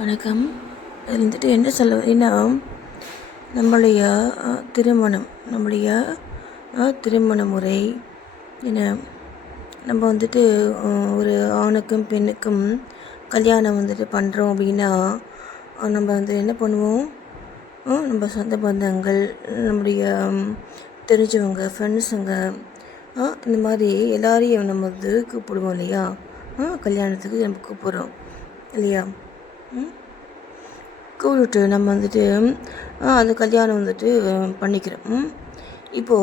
வணக்கம். இதில் என்ன சொல்ல வரேன்னா, நம்மளுடைய நம்முடைய திருமண முறை என்ன, நம்ம ஒரு ஆணுக்கும் பெண்ணுக்கும் கல்யாணம் பண்ணுறோம் அப்படின்னா, நம்ம என்ன பண்ணுவோம், நம்ம சொந்த பந்தங்கள், நம்முடைய தெரிஞ்சவங்க, ஃப்ரெண்ட்ஸுங்க, இந்த மாதிரி எல்லாரையும் நம்ம கூப்பிடுவோம் இல்லையா? கல்யாணத்துக்கு நம்ம கூப்பிட்றோம் இல்லையா? கூப்பிட்டு நம்ம அந்த கல்யாணம் பண்ணிக்கிறோம். இப்போ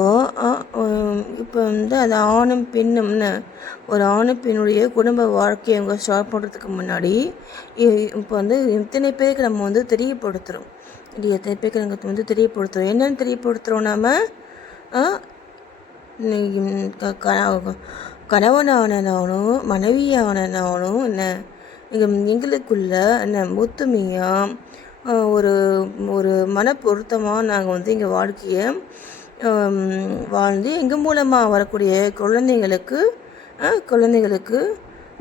அந்த ஆணும் பெண்ணும்னு ஒரு ஆணும் பெண்ணுடைய குடும்ப வாழ்க்கையை அவங்க ஸ்டார்ட் பண்ணுறதுக்கு முன்னாடி இப்போ இத்தனை பேருக்கு நம்ம தெரியப்படுத்துகிறோம் இல்லையா? எத்தனை பேருக்கு நாங்கள் தெரியப்படுத்துகிறோம். என்னென்னு தெரியப்படுத்துகிறோம்? நாம் கணவனானவனும் மனைவியானவனும் எங்களுக்குள்ள ஒத்துமையாக ஒரு ஒரு மன பொருத்தமாக நாங்கள் எங்கள் வாழ்க்கையை வாழ்ந்து எங்கள் மூலமாக வரக்கூடிய குழந்தைங்களுக்கு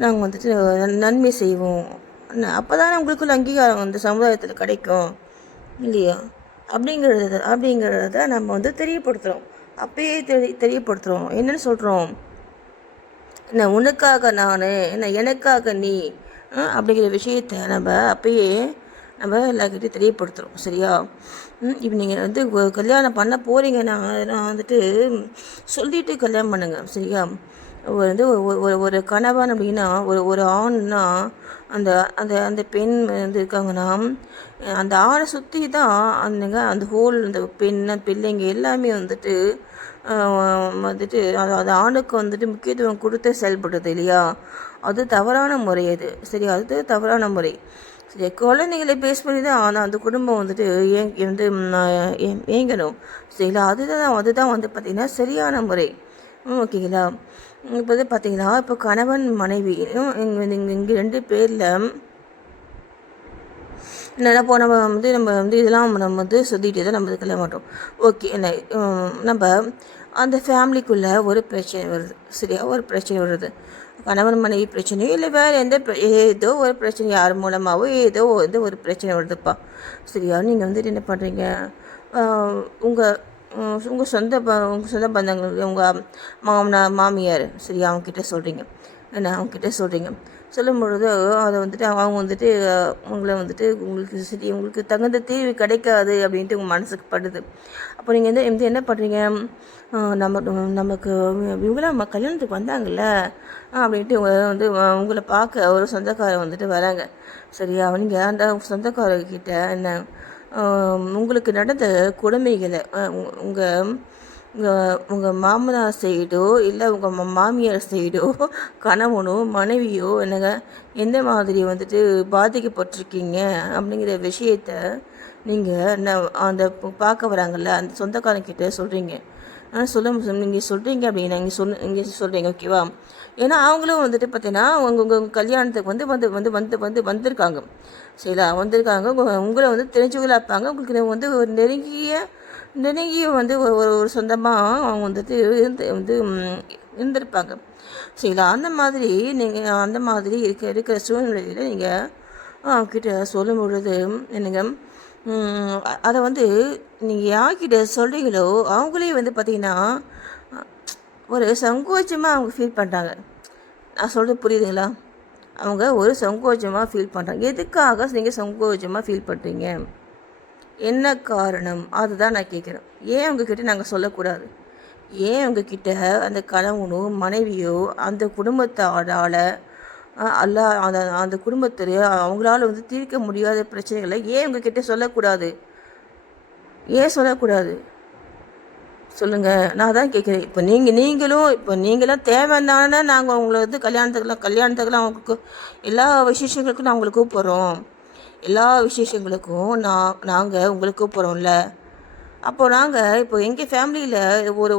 நாங்கள் நன்மை செய்வோம். அப்போ தானே உங்களுக்குள்ள அங்கீகாரம் சமுதாயத்தில் கிடைக்கும் இல்லையா? அப்படிங்கிறத நம்ம தெரியப்படுத்துகிறோம். அப்பயே தெரியப்படுத்துகிறோம். என்னென்னு சொல்கிறோம்? உனக்காக நான், எனக்காக நீ, அப்படிங்கிற விஷயத்தை நம்ம அப்பயே நம்ம எல்லாருக்கிட்டையும் தெரியப்படுத்துகிறோம். சரியா? இப்போ நீங்கள் கல்யாணம் பண்ண போகிறீங்கன்னா சொல்லிவிட்டு கல்யாணம் பண்ணுங்கள். சரியா? ஒரு கணவன் அப்படின்னா ஒரு ஆண்னா அந்த அந்த அந்த பெண் இருக்காங்கன்னா அந்த ஆணை சுற்றி தான் அந்த ஹோல் அந்த பெண் பிள்ளைங்க எல்லாமே அது ஆணுக்கு முக்கியத்துவம் கொடுத்து செயல்படுறது இல்லையா? அது தவறான முறை. அது சரியா? அது தவறான முறை. சரி, குழந்தைங்களை பேஸ் பண்ணி தான் அந்த குடும்பம் ஏங்கணும். சரிங்களா? அதுதான் பார்த்திங்கன்னா சரியான முறை. ஓகேங்களா? இப்போ பார்த்திங்கன்னா, இப்போ கணவன் மனைவி இங்கே 2 பேரில் நினைப்போ நம்ம இதெல்லாம் நம்ம சொல்லிகிட்டே தான் நம்ம கல்யாணம் பண்ணுறோம். ஓகே, நம்ம அந்த ஃபேமிலிக்குள்ளே ஒரு பிரச்சனை வருது. சரியா? ஒரு பிரச்சனை வருது. கணவன் மனைவி பிரச்சனையோ இல்லை வேறு ஏதோ ஒரு பிரச்சனை, யார் மூலமாகவோ ஏதோ ஒரு பிரச்சனை வருதுப்பா. சரியா? நீங்கள் என்ன பண்ணுறீங்க, உங்கள் சொந்த பந்தங்கள், உங்கள் மாமியார், சரியா, அவங்கக்கிட்ட சொல்கிறீங்க. அவங்கக்கிட்ட சொல்கிறீங்க. சொல்லும் பொழுது அதை அவங்க உங்களை உங்களுக்கு தகுந்த தீர்வு கிடைக்காது அப்படின்ட்டு உங்கள் மனசுக்கு படுது. அப்போ நீங்கள் என்ன பண்ணுறீங்க, நமக்கு இவங்களாம் நம்ம கல்யாணத்துக்கு வந்தாங்கல்ல அப்படின்ட்டு உங்களை பார்க்க ஒரு சொந்தக்காரர் வராங்க. சரியா? நீங்கள் அந்த சொந்தக்காரர்கிட்ட உங்களுக்கு நடந்த கொடுமைகளை உங்கள் மாமனார் சைடோ இல்லை உங்கள் மாமியார் சைடோ கணவனோ மனைவியோ எந்த மாதிரி பாதிக்கப்பட்டிருக்கீங்க அப்படிங்கிற விஷயத்த நீங்கள் அந்த பார்க்க வராங்கல்ல அந்த சொந்தக்காரங்கிட்ட சொல்கிறீங்க. நீங்கள் சொல்கிறீங்க அப்படின்னா நீங்கள் சொல்கிறீங்க. ஓகேவா? ஏன்னா அவங்களும் பார்த்தீங்கன்னா உங்கள் கல்யாணத்துக்கு வந்திருக்காங்க. சரிங்களா? வந்திருக்காங்க. உங்களை தெரிஞ்சவங்களா இருப்பாங்க. உங்களுக்கு ஒரு நெருங்கிய ஒரு சொந்தமாக அவங்க இருந்திருப்பாங்க. சரிங்களா? அந்த மாதிரி இருக்கிற சூழ்நிலையில் நீங்கள் கிட்ட சொல்லும் பொழுது அதை நீங்கள் யார்கிட்ட சொல்கிறீங்களோ அவங்களே பார்த்திங்கன்னா ஒரு சங்கோச்சமாக அவங்க ஃபீல் பண்ணுறாங்க. நான் சொல்கிறது புரியுதுங்களா? அவங்க ஒரு சங்கோச்சமாக ஃபீல் பண்ணுறாங்க. எதுக்காக நீங்கள் சங்கோச்சமாக ஃபீல் பண்ணுறீங்க? என்ன காரணம்? அதுதான் நான் கேட்குறேன். ஏன் உங்ககிட்ட நாங்கள் சொல்லக்கூடாது? ஏன் உங்ககிட்ட அந்த கணவனோ மனைவியோ அந்த குடும்பத்தாரால் அந்த குடும்பத்தில் அவங்களால தீர்க்க முடியாத பிரச்சனைகளை ஏன் உங்ககிட்ட சொல்லக்கூடாது? ஏன் சொல்லக்கூடாது சொல்லுங்கள். நான் தான் கேட்குறேன். இப்போ நீங்களும் தேவைன்னா நாங்கள் உங்களை கல்யாணத்துக்கெல்லாம் அவங்களுக்கு எல்லா விசேஷங்களுக்கும் நான் உங்களை கூப்பிட்றோம். எல்லா விசேஷங்களுக்கும் நாங்கள் உங்களை கூப்பிட்றோம்ல. அப்போது நாங்கள் இப்போ எங்கள் ஃபேமிலியில் ஒரு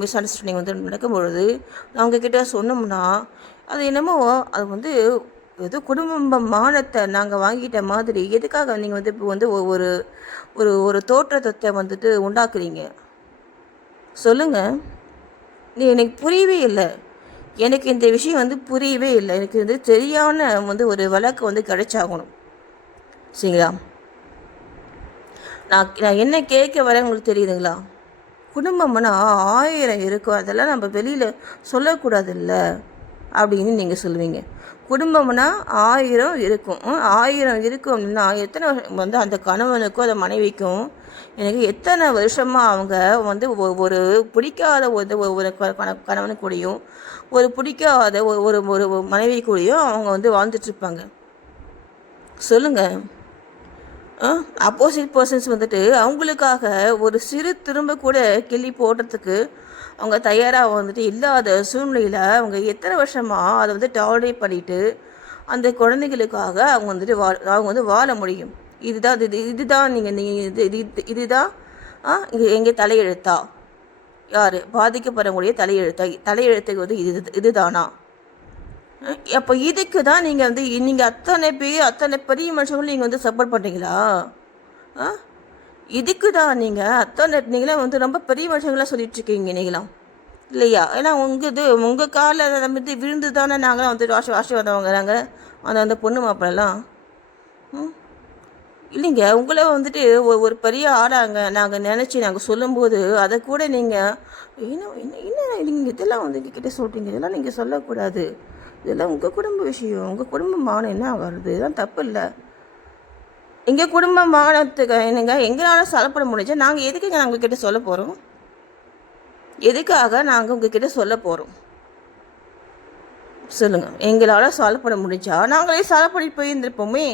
மிஸ் அண்டர்ஸ்டாண்டிங் நடக்கும்பொழுது நான் உங்ககிட்ட சொன்னோம்னா அது என்னமோ அது ஏதோ குடும்ப மானத்தை நாங்கள் வாங்கிட்ட மாதிரி எதுக்காக நீங்கள் இப்போ ஒரு ஒரு தோற்றத்தை உண்டாக்குறீங்க? சொல்லுங்கள். எனக்கு புரியவே இல்லை. எனக்கு இந்த விஷயம் புரியவே இல்லை. எனக்கு தெரியாமல் ஒரு வழக்கு கிடைச்சாகணும். சரிங்களா? நான் என்ன கேட்க வரேன் உங்களுக்கு தெரியுதுங்களா? குடும்பம்னா 1000 இருக்கும், அதெல்லாம் நம்ம வெளியில் சொல்லக்கூடாதுல்ல அப்படின்னு நீங்கள் சொல்லுவீங்க. குடும்பம்னா 1000 இருக்கும். 1000 இருக்கும் அப்படின்னா எத்தனை வந்து அந்த கணவனுக்கும் அந்த மனைவிக்கும் எனக்கு எத்தனை வருஷமாக அவங்க வந்து ஒரு பிடிக்காத ஒரு கணவனு கூடயும் ஒரு பிடிக்காத ஒரு ஒரு மனைவி கூடயும் அவங்க வந்து வாழ்ந்துட்டுருப்பாங்க. சொல்லுங்கள். அப்போசிட் பர்சன்ஸ் வந்துட்டு அவங்களுக்காக ஒரு சிறு திரும்ப கூட கிள்ளி போடுறதுக்கு அவங்க தயாராக வந்துட்டு இல்லாத சூழ்நிலையில் அவங்க எத்தனை வருஷமாக அதை வந்து டாலரேட் பண்ணிவிட்டு அந்த குழந்தைகளுக்காக அவங்க வந்துட்டு அவங்க வந்து வாழ முடியும். இதுதான் இதுதான் எங்கே தலையெழுத்தா? யார் பாதிக்கப்படுறவங்களுடைய தலையெழுத்துக்கு வந்து இதுதானா? அப்போ இதுக்கு தான் நீங்கள் வந்து அத்தனை பெரிய மனுஷங்களும் நீங்கள் வந்து சப்போர்ட் பண்ணுறீங்களா? இதுக்கு தான் நீங்களாம் வந்து ரொம்ப பெரிய மனுஷங்களாம் சொல்லிட்டுருக்கீங்க நீங்களாம் இல்லையா? ஏன்னா உங்கள் காலில் வந்து விழுந்து தானே நாங்களாம் வந்து வாஷி வந்தவங்க நாங்கள் அந்த பொண்ணு மாப்பிள்ளலாம். இல்லைங்க, உங்களை வந்துட்டு ஒரு பெரிய ஆளாங்க நாங்கள் நினச்சி நாங்கள் சொல்லும்போது அதை கூட நீங்கள் என்ன நீங்கள் இதெல்லாம் வந்து கிட்ட சொல்கிறீங்க. இதெல்லாம் நீங்கள் சொல்லக்கூடாது. இதெல்லாம் உங்கள் குடும்ப விஷயம். உங்கள் குடும்ப மானம் என்ன வருது? இதெல்லாம் தப்பு இல்லை. எங்கள் குடும்ப மானத்துக்கு என்னங்க எங்களால் சொல்லப்பட முடிஞ்சா நாங்கள் எதுக்குங்க நாங்கள் உங்ககிட்ட சொல்ல போகிறோம்? எதுக்காக நாங்கள் உங்ககிட்ட சொல்ல போகிறோம் சொல்லுங்கள். எங்களால் சொல்லப்பட முடிஞ்சா நாங்களே சொல்லப்படி போயிருந்துருப்போமே.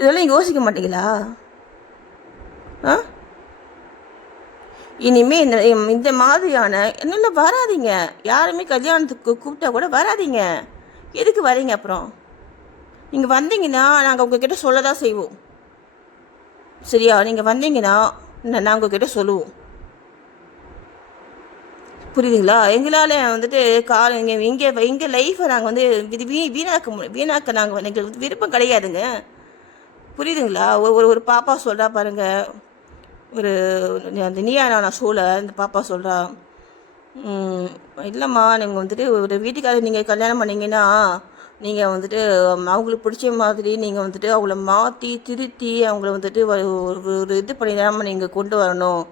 இதெல்லாம் யோசிக்க மாட்டீங்களா? இனிமே இந்த மாதிரியான என்னென்ன வராதிங்க. யாருமே கல்யாணத்துக்கு கூப்பிட்டா கூட வராதிங்க. எதுக்கு வரீங்க? அப்புறம் நீங்கள் வந்தீங்கன்னா நாங்கள் உங்ககிட்ட சொல்ல தான் செய்வோம். சரியா? நீங்கள் வந்தீங்கன்னா நாங்கள் உங்ககிட்ட சொல்லுவோம். புரியுதுங்களா? எங்களால் வந்துட்டு எங்கள் லைஃப்பை நாங்கள் வந்து வீணாக்க நாங்கள் எங்களுக்கு விருப்பம் கிடையாதுங்க. புரியுதுங்களா? ஒரு பாப்பா சொல்கிறா பாருங்கள், ஒரு அந்த நீயா நானா ஷோவில் இந்த பாப்பா சொல்கிறா, இல்லைம்மா நீங்கள் வந்துட்டு ஒரு வீட்டுக்காரர் நீங்கள் கல்யாணம் பண்ணிங்கன்னா நீங்கள் வந்துட்டு அவங்களுக்கு பிடிச்ச மாதிரி நீங்கள் வந்துட்டு அவங்கள மாற்றி திருத்தி அவங்கள வந்துட்டு ஒரு இது பண்ணி தான் நீங்கள் கொண்டு வரணும்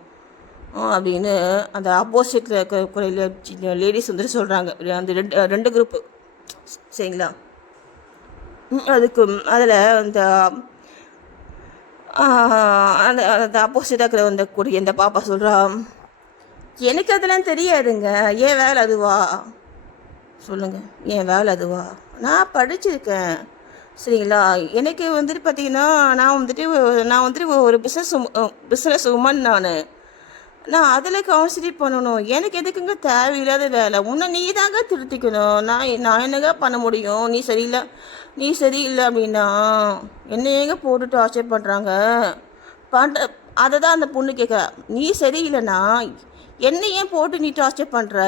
அப்படின்னு அந்த ஆப்போசிட்டில் இருக்கிற லேடிஸ் வந்துட்டு சொல்கிறாங்க. அந்த ரெண்டு குரூப்பு. சரிங்களா? அதுக்கு அதில் அந்த அந்த ஆப்போசிட்டாக இருக்கிற வந்த கூடிய இந்த பாப்பா சொல்கிறா, எனக்கு அதெல்லாம் தெரியாதுங்க, ஏன் வேலை அதுவா? சொல்லுங்கள், என் வேலை அதுவா? நான் படிச்சிருக்கேன். சரிங்களா? எனக்கு வந்துட்டு பார்த்தீங்கன்னா நான் வந்துட்டு ஒரு பிஸ்னஸ் உமன். நான் அதில் கான்சன்ட்ரேட் பண்ணணும். எனக்கு எதுக்குங்க தேவையில்லாத வேலை? உன்னை நீ தாங்க திருத்திக்கணும். நான் என்னங்க பண்ண முடியும்? நீ சரியில்லை அப்படின்னா என்னையங்க போட்டு டார்ச்சர் பண்ணுறாங்க. அதை தான் அந்த பொண்ணு கேட்குறா. நீ சரியில்லைன்னா என்னை ஏன் போட்டு நீ டார்ச்சர் பண்ணுற?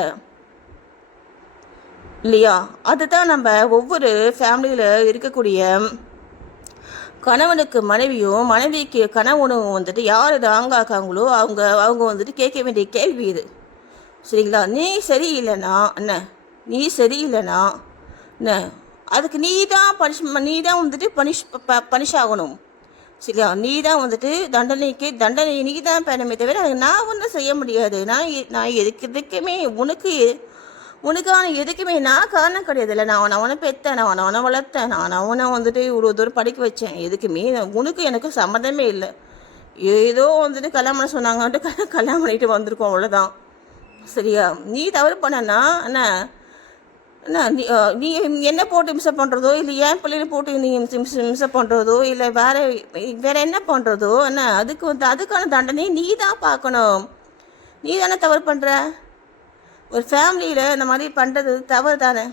இல்லையா? அதுதான் நம்ம ஒவ்வொரு ஃபேமிலியில் இருக்கக்கூடிய கணவனுக்கு மனைவியும் மனைவிக்கு கணவனும் வந்துட்டு யார் ராங்காக்காங்களோ அவங்க வந்துட்டு கேட்க வேண்டிய கேள்வி இது. சரிங்களா? நீ சரியில்லைனா என்ன அதுக்கு நீ தான் வந்துட்டு பனிஷ் ஆகணும். சரியா? நீ தான் வந்துட்டு தண்டனை நீ தான் பெறமே தவிர நான் ஒன்றும் செய்ய முடியாது. நான் எதுக்குமே உனக்கான எதுக்குமே நான் காரணம் கிடையாது. இல்லை, நான் அவனை பெற்றேன், நான் அவனை வளர்த்தேன், நான் அவனை வந்துட்டு இவ்வளோ தூரம் படிக்க வச்சேன். எதுக்குமே உனக்கு எனக்கு சம்மந்தமே இல்லை. ஏதோ வந்துட்டு கல்யாணம் பண்ண சொன்னாங்கன்ட்டு கல்யாணம் பண்ணிட்டு வந்திருக்கோம், அவ்வளோதான். சரியா? நீ தவறு பண்ணனா என்ன நீ என்ன போட்டு மிஸ்அப் பண்ணுறதோ இல்லை என் பிள்ளைகளை போட்டு நீ மிஸ்அப் பண்ணுறதோ இல்லை வேற என்ன பண்ணுறதோ அதுக்கான தண்டனையை நீ தான் பார்க்கணும். நீ தானே தவறு பண்ணுற. ஒரு ஃபேமிலியில் இந்த மாதிரி பண்ணுறது தவறு தானே.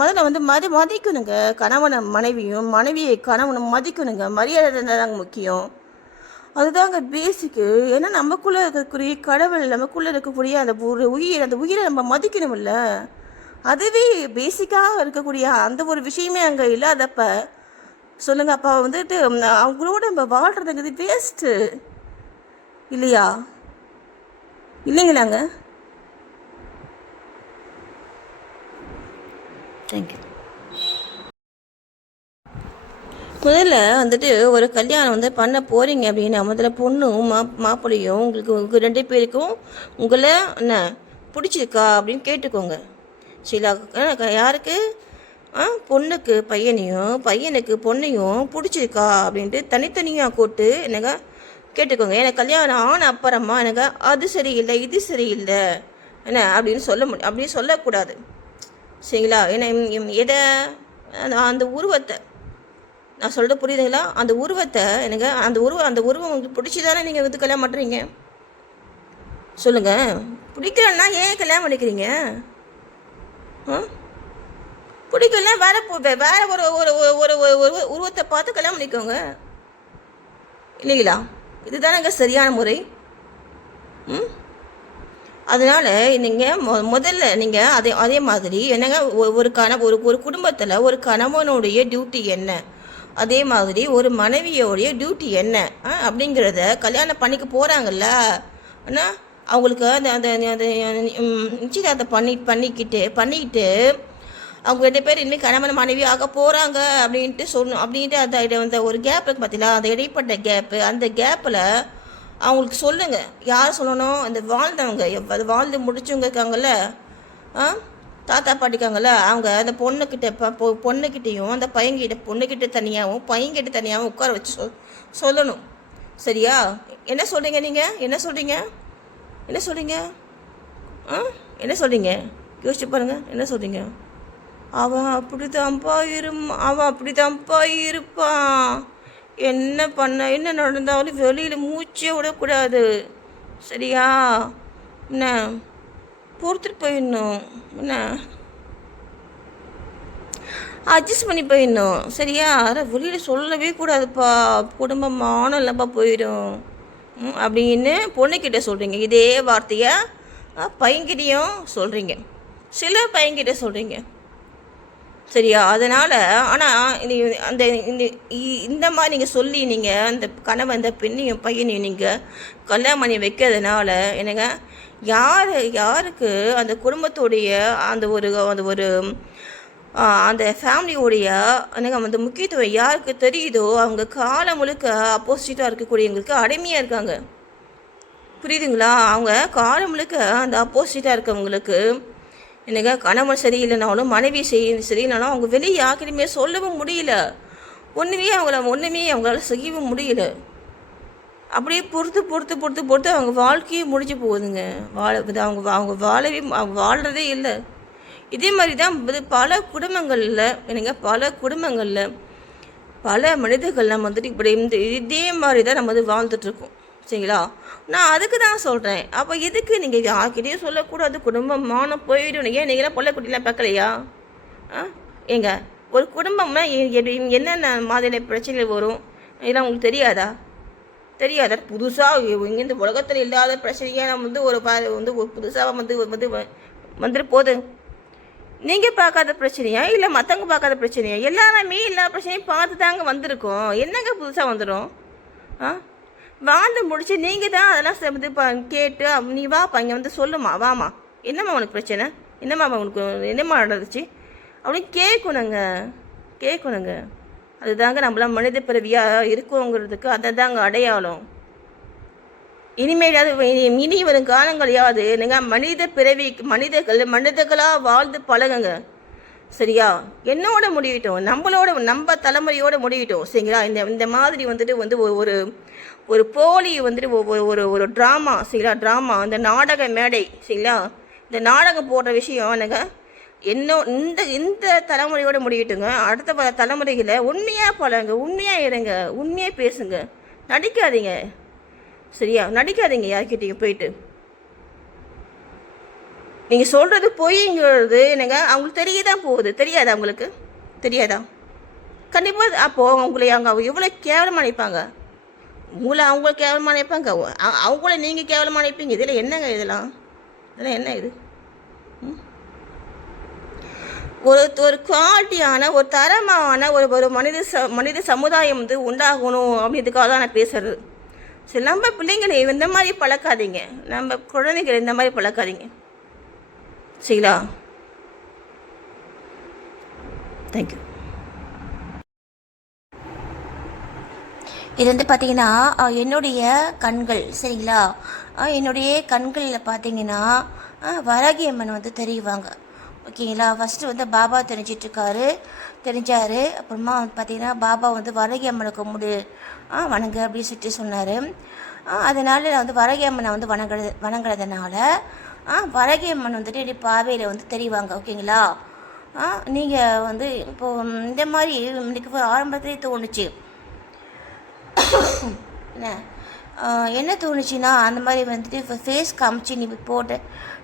முதல்ல வந்து மதிக்கணுங்க. கணவனை மனைவியும் மனைவியை கணவனும் மதிக்கணுங்க. மரியாதை தாங்க முக்கியம். அதுதாங்க பேசிக்கு. ஏன்னா நமக்குள்ளே இருக்கக்கூடிய கடவுள், நமக்குள்ளே இருக்கக்கூடிய அந்த உயிரை நம்ம மதிக்கணும்ல. அதுவே பேசிக்காக இருக்கக்கூடிய அந்த ஒரு விஷயமே அங்கே இல்லாதப்ப சொல்லுங்கள், அப்போ வந்துட்டு அவங்களோட நம்ம வாழ்கிறதுங்கிறது வேஸ்ட்டு இல்லையா? இல்லைங்களாங்க? தேங்க்யூ. முதல்ல வந்துட்டு ஒரு கல்யாணம் வந்து பண்ண போகிறீங்க அப்படின்னா முதல்ல பொண்ணும் மாப்பிள்ளையும் உங்களுக்கு உங்கள் 2 பேருக்கும் உங்களை என்ன பிடிச்சிருக்கா அப்படின்னு கேட்டுக்கோங்க. சில யாருக்கு பொண்ணுக்கு பையனையும் பையனுக்கு பொண்ணையும் பிடிச்சிருக்கா அப்படின்ட்டு தனித்தனியாக கூட்டு என்னங்க கேட்டுக்கோங்க. எனக்கு கல்யாணம் ஆன அப்புறமா எனக்கு அது சரியில்லை இது சரியில்லை என்ன அப்படின்னு சொல்ல முடியும், அப்படின்னு சொல்லக்கூடாது. சரிங்களா? ஏன்னா எதை அந்த உருவத்தை நான் சொல்லிட்டு புரியுதுங்களா? அந்த உருவத்தை எனக்கு அந்த உருவம் உங்களுக்கு பிடிச்சி தானே நீங்கள் வந்து கல்யாணம் பண்ணுறீங்க. சொல்லுங்கள், பிடிக்கலன்னா ஏன் கல்யாணம் பண்ணிக்கிறீங்க? பிடிக்கலன்னா வேற ஒரு ஒரு ஒரு ஒரு உருவத்தை பார்த்து கல்யாணம் பண்ணிக்கோங்க இல்லைங்களா? இதுதானங்க சரியான முறை. அதனால் நீங்கள் முதல்ல நீங்கள் அதே மாதிரி என்னங்க ஒரு குடும்பத்தில் ஒரு கணவனுடைய டியூட்டி என்ன, அதே மாதிரி ஒரு மனைவியோடைய டியூட்டி என்ன அப்படிங்கிறத கல்யாணம் பண்ணிக்க போகிறாங்கல்ல ஆனால் அவங்களுக்கு அந்த அந்த அந்த நிச்சயதார்த்தம் பண்ணிக்கிட்டு அவங்க 2 பேர் இனிமேல் கணவன் மனைவி ஆக போகிறாங்க அப்படின்ட்டு அப்படின்ட்டு அந்த ஒரு கேப் இருக்குது பார்த்தீங்களா, அந்த இடைப்பட்ட கேப்பு, அந்த கேப்பில் அவங்களுக்கு சொல்லுங்கள். யார் சொல்லணும்? அந்த வாழ்ந்தவங்க, அது வாழ்ந்து முடிச்சவங்க இருக்காங்கல்ல, தாத்தா பாட்டிக்காங்கல்ல, அவங்க அந்த பொண்ணுக்கிட்டையும் அந்த பையன்கிட்ட பொண்ணுக்கிட்ட தனியாகவும் பையன்கிட்ட தனியாகவும் உட்கார வச்சு சொல்லணும். சரியா? என்ன சொல்கிறீங்க நீங்கள்? என்ன சொல்கிறீங்க? என்ன சொல்கிறீங்க? யோசிச்சு பாருங்கள். என்ன சொல்கிறீங்க? அவன் அப்படிதான்ப்பா இருப்பான். என்ன நடந்தாலும் வெளியில் மூச்சே விடக்கூடாது. சரியா? என்ன பொறுத்துட்டு போயிடணும், என்ன அட்ஜஸ்ட் பண்ணி போயிடணும். சரியா? வெளியில் சொல்லவே கூடாதுப்பா, குடும்பம் மானல்லப்பா போயிடும் அப்படின்னு பொண்ணுக்கிட்ட சொல்கிறீங்க. இதே வார்த்தையை பையன்கிட்டையும் சொல்கிறீங்க, சில பையன்கிட்ட சொல்கிறீங்க. சரியா? அதனால் ஆனால் இந்த மாதிரி நீங்கள் சொல்லி நீங்கள் அந்த கணவன் அந்த பெண்ணையும் பையனையும் நீங்கள் கல்யாணம் பண்ணி வைக்கிறதுனால என்னங்க யாருக்கு அந்த குடும்பத்துடைய அந்த ஒரு அந்த ஃபேமிலியோடைய என்னங்க அந்த முக்கியத்துவம் யாருக்கு தெரியுதோ அவங்க காலம் முழுக்க ஆப்போசிட்டாக இருக்கக்கூடியவங்களுக்கு அடிமையாக இருக்காங்க. புரியுதுங்களா? அவங்க காலம் முழுக்க அந்த ஆப்போசிட்டாக இருக்கவங்களுக்கு என்னங்க கணவன் சரியில்லைனாலும் மனைவி சரியில்லைனாலும் அவங்க வெளியே யாருக்கிட்டையுமே சொல்லவும் முடியல, ஒன்றுமே அவங்களால செய்யவும் முடியல. அப்படியே பொறுத்து அவங்க வாழ்க்கையே முடிஞ்சு போகுதுங்க. அவங்க வாழ்கிறதே இல்லை. இதே மாதிரி தான் பல குடும்பங்களில் பல மனிதர்கள் நம்ம வந்துட்டு இப்படி இதே மாதிரி தான் நம்ம வாழ்ந்துட்டுருக்கோம். சரிங்களா? நான் அதுக்கு தான் சொல்கிறேன். அப்போ எதுக்கு நீங்கள் யார்கிட்டையும் சொல்லக்கூடாது, குடும்பம் மானம் போயிடும். ஏன் நீங்களாம் பொள்ளக்குட்டிலாம் பார்க்கலையா? ஏங்க ஒரு குடும்பம்னா என்னென்ன மாதிரியான பிரச்சனைகள் வரும் இதெல்லாம் உங்களுக்கு தெரியாதா? புதுசாக இந்த உலகத்தில் இல்லாத பிரச்சனையாக நம்ம ஒரு புதுசாக வந்துட்டு போகுது. நீங்கள் பார்க்காத பிரச்சனையா இல்லை மற்றவங்க பார்க்காத பிரச்சனையா? எல்லாருமே எல்லா பிரச்சனையும் பார்த்து தாங்க வந்திருக்கோம். என்னங்க புதுசாக வந்துடும்? வாழ்ந்து முடிச்சு நீங்கள் தான் அதெல்லாம் கேட்டு நீ வாப்பா இங்கே வந்து சொல்லுமா, வாமா, என்னம்மா உனக்கு பிரச்சனை, என்னம்மா நடந்துச்சு அப்படின்னு கேட்கணுங்க. அதுதாங்க நம்மளாம் மனித பிறவியாக இருக்கோங்கிறதுக்கு அதை தாங்க அடையாளம். இனி வரும் காலங்களையாவது நீங்கள் மனிதர்களாக வாழ்ந்து பழகுங்க. சரியா? என்னோட முடிவிட்டோம், நம்ம தலைமுறையோட முடிவிட்டோம். சரிங்களா? இந்த மாதிரி வந்துட்டு ஒரு போலி வந்துட்டு ஒரு ட்ராமா. சரிங்களா? ட்ராமா, அந்த நாடக மேடை. சரிங்களா? இந்த நாடகம் போடுற விஷயம் எனக்கு இந்த தலைமுறையோட முடிவிட்டுங்க. அடுத்த தலைமுறைகளை உண்மையாக பழங்க, உண்மையாக இருங்க, உண்மையாக பேசுங்க, நடிக்காதீங்க. சரியா? நடிக்காதீங்க யார்கிட்டையும் போயிட்டு. நீங்கள் சொல்கிறது பொய்ங்கிறது என்னங்க அவங்களுக்கு தெரியதான் போகுது. தெரியாதா? கண்டிப்பாக அப்போது உங்களை அவங்க எவ்வளோ கேவலமாக நினைப்பாங்க. அவங்க கேவலமாக நினைப்பாங்க, அவங்கள நீங்கள் கேவலமாக நினைப்பீங்க. இதில் என்னங்க இதெல்லாம் என்ன இது? ஒரு குவாலிட்டியான ஒரு தரமான ஒரு மனித சமுதாயம் உண்டாகணும் அப்படின்றதுக்காக தான் நான் பேசுகிறது. சரி, நம்ம பிள்ளைங்களை இந்த மாதிரி பழக்காதீங்க, நம்ம குழந்தைங்களை இந்த மாதிரி பழக்காதீங்க. சரிங்களா? தேங்க்யூ. இது வந்து பார்த்தீங்கன்னா என்னுடைய கண்கள் சரிங்களா. என்னுடைய கண்களில் பார்த்தீங்கன்னா வராகி அம்மன் வந்து தெரிவாங்க ஓகேங்களா. ஃபஸ்ட்டு வந்து பாபா தெரிஞ்சார். அப்புறமா வந்து பார்த்தீங்கன்னா பாபா வந்து வராகி அம்மனை கும்பிடு வணங்கு அப்படின்னு சொல்லிட்டு சொன்னார். அதனால் நான் வந்து வராகி அம்மனை வந்து வணங்குறதுனால வராகி அம்மன் வந்துட்டு இப்படி பாவையில் வந்து தெரிவாங்க ஓகேங்களா. நீங்கள் வந்து இப்போது இந்த மாதிரி எனக்கு ஆரம்பத்திலே தோணுச்சு. என்ன என்ன தோணுச்சுன்னா அந்த மாதிரி வந்துட்டு இப்போ ஃபேஸ் காமிச்சு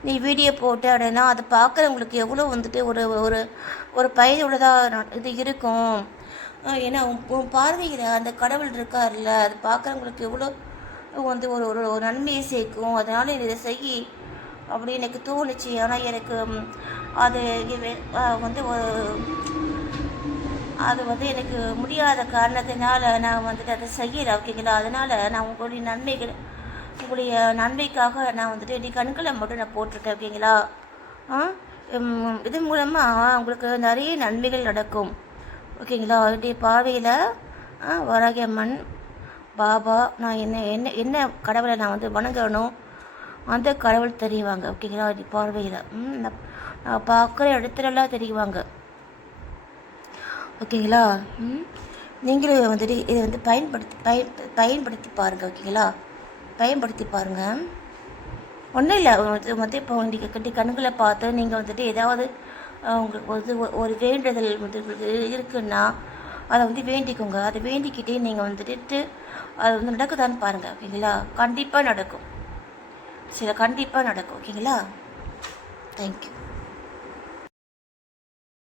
நீ வீடியோ போட்டு அப்படின்னா அதை பார்க்குறவங்களுக்கு எவ்வளோ வந்துட்டு ஒரு ஒரு ஒரு பயனுள்ளதாக இது இருக்கும். ஏன்னா உன் பார்வையில் அந்த கடவுள் இருக்கார்ல, அது பார்க்குறவங்களுக்கு எவ்வளோ வந்து ஒரு ஒரு ஒரு நன்மையை சேர்க்கும். அதனால் இதை செய் அப்படி எனக்கு தோணுச்சு. ஆனால் எனக்கு அது வந்து அது வந்து எனக்கு முடியாத காரணத்தினால நான் வந்துட்டு அதை செய்யலை ஓகேங்களா. அதனால் நான் உங்களுடைய நன்மைக்காக நான் வந்துட்டு கண்களை மட்டும் நான் போட்டிருக்கேன் ஓகேங்களா. இது மூலமாக உங்களுக்கு நிறைய நன்மைகள் நடக்கும் ஓகேங்களா. என்னுடைய பார்வையில் வராகி அம்மன் பாபா நான் என்ன கடவுளை நான் வந்து வணங்கணும் அந்த கடவுள் தெரியுவாங்க ஓகேங்களா. பார்வையில் நான் பார்க்குற இடத்துலலாம் தெரியுவாங்க ஓகேங்களா. நீங்களும் வந்துட்டு இதை வந்து பயன்படுத்தி பாருங்கள் ஓகேங்களா. பயன்படுத்தி பாருங்கள். ஒன்றும் இல்லை வந்து இப்போ இன்றைக்கி கண்களை பார்த்து நீங்கள் வந்துட்டு ஏதாவது உங்களுக்கு வந்து ஒரு வேண்டுதல் வந்து இருக்குன்னா அதை வந்து வேண்டிக்கோங்க. அதை வேண்டிக்கிட்டே நீங்கள் வந்துட்டு அது வந்து நடக்குதான்னு பாருங்கள் ஓகேங்களா. கண்டிப்பாக நடக்கும், கண்டிப்பாக நடக்கும் ஓகேங்களா. தேங்க்யூ.